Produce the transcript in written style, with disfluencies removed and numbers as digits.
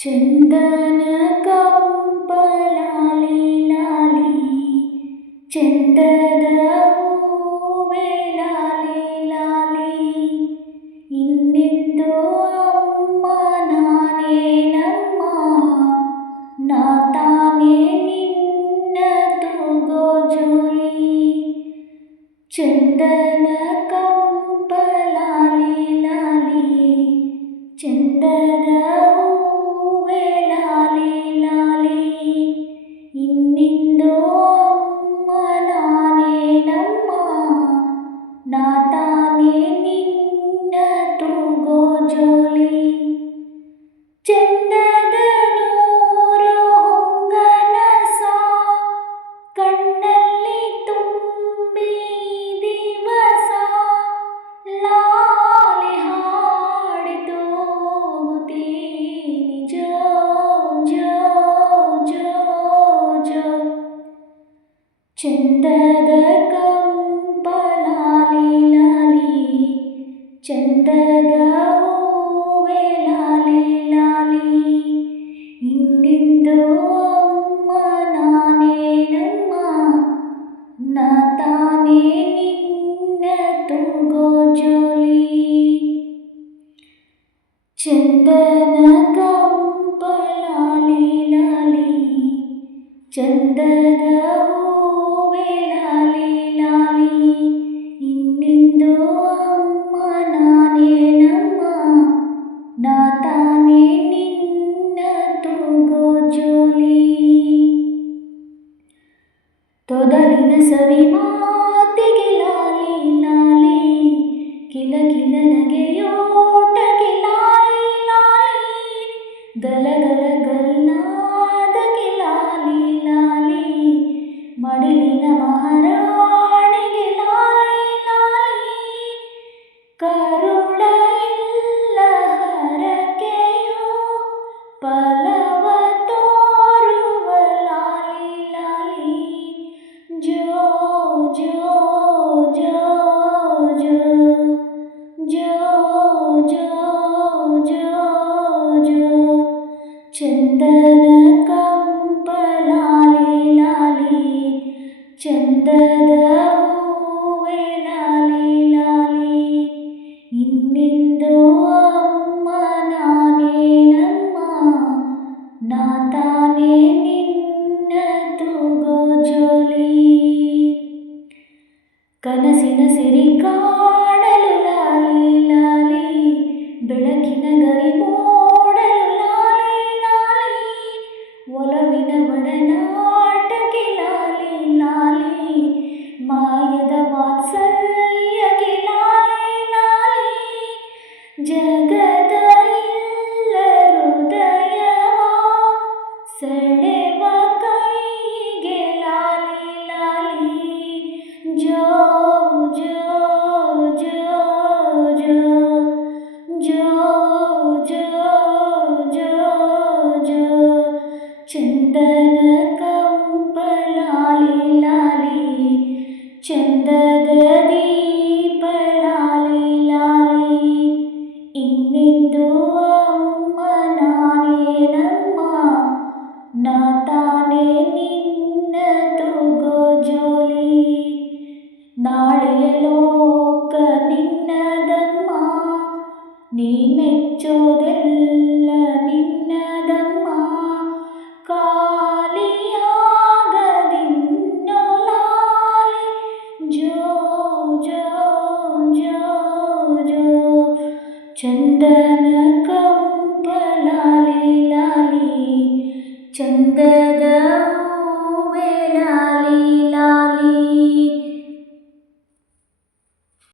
ಚಂದನ ಕಂಪಲಾಲಿ ಲಾಲಿ ಚಂದದ ಹೂವೆ ಲಾಲಿ ಲಾಲಿ ಇನ್ನೆಂದೋ ಅಮ್ಮ ನಾನೇನಮ್ಮ ನಾ ತಾನೇ ನಿನ್ನ ತೂಗೋ ಜೋಲಿ ಚಂದನ ಕಂಪಲಾಲಿ ಲಾಲಿ ಚಂದದ ಹೂವೆ ಲಾಲಿ ಲಾಲಿ ಇನ್ನೆಂದೋ ಅಮ್ಮ ನಾನೇನಮ್ಮ ನಾ ತಾನೇ ನಿನ್ನ ತೂಗೋ ಜೋಲಿ ಚಂದದ ನೂರು ಹೊಂಗನಸ ಕಣ್ಣಲ್ಲಿ ತುಂಬಿ ದಿವಸ ಲಾಲಿ ಹಾಡಿ ತೋಗುತ್ತೀನಿ ಜೋ ಜೋ ಜೋ ಜೋ ಚಂದದ ಕಂಪಲಾಲಿ ಲಾಲಿ ಚಂದದ ಹೂವೆ ಲಾಲಿ ಲಾಲಿ ಇನ್ನೆಂದೋ ಅಮ್ಮ ನಾನೇನಮ್ಮ ನಾ ತಾನೇ ನಿನ್ನ ತೂಗೋ ಜೋಲಿ ಚಂದನ ಕಂಪಲಾಲಿ ಲಾಲಿ ಚಂದದ ಹೂವೆ ಲಾಲಿ ಲಾಲಿ ಇನ್ನೆಂದೋ ಅಮ್ಮ ನಾನೇನಮ್ಮ ನಾ ತಾನೇ ನಿನ್ನ ತೂಗೋ ಜೋಲಿ ತೊದಲಿನ ಸವಿ ಮಾತಿಗೆ ಲಾಲಿ ಲಾಲಿ ಕಿಲ ಕಿಲ ನಗೆಯೋಟಕ್ಕೆ ಲಾಲಿ ಲಾಲಿ ಗಲ ಗಲ ಗಲ್ನಾದಕ್ಕೆ ಲಾಲಿ ಲಾಲಿ ಮಡಿಲಿನ ಮಹಾರಾಣಿಗೆ ಲಾಲಿ ಲಾಲಿ ಕರುಳ ಇಲ್ಲ ಹರಕೆಯೋ ಪಲವ ತೋರುವ ಲಾಲಿ ಲಾಲಿ ಜೋ ಜೋ ಜೋ ಜೋ ಜೋ ಜೋ ಜೋ ಜೋ ಚಂದನ ಕಂಪಲಾಲಿ ಲಾಲಿ ಚಂದದ ಹೂವೆ ಲಾಲಿ ಲಾಲಿ ಇನ್ನೆಂದೋ ಅಮ್ಮ ನಾನೇನಮ್ಮ ನಾ ತಾನೇ ನಿನ್ನ ತೂಗೋ ಜೋಲಿ ಕನಸಿನ ಸಿರಿ ಕಾಣಲು ಲಾಲಿ ಲಾಲಿ ಬೆಳಕಿನ ಗರಿ ಮೂಡಲು ಲಾಲಿ ಲಾಲಿ ಒಲವಿನ ಒಡನಾಟಕ್ಕೆ ಲಾಲಿ ಲಾಲಿ ಮಾಯದ ವಾತ್ಸಲ್ಯಕ್ಕೆ ಲಾಲಿ ಲಾಲಿ ಜಗದ ಇಲ್ಲ ಹೃದಯವ ಸೆಳೆವ ಕೈಗೆ ಲಾಲಿ ಲಾಲಿ ಜೋ ಜೋ ಜೋ ಜೋ ಜೋ ಜೋ ಜೋ ಜೋ ಚಂದನ ಕಂಪಲಾಲಿ ಲಾಲಿ ಚಂದದ ದೀಪ ಲಾಲಿ ಲಾಲಿ ಇನ್ನೆಂದೋ ಅಮ್ಮ ನಾನೇನಮ್ಮ ನಾ ತಾನೇ ನಿನ್ನ ತೂಗೋ ಜೋಲಿ ನಾಳೆಯ ಲೋಕ ನಿನ್ನದಮ್ಮ ನೀ ಮೆಚ್ಚೋದೆಲ್ಲ ನಿನ್ನದಮ್ಮ ಖಾಲಿಯಾಗದಿನ್ನೋ ಲಾಲಿ ಜೋ ಜೋ ಜೋ ಜೋ ಚಂದನ ಕಂಪಲಾಲಿ ಲಾಲಿ ಚಂದದ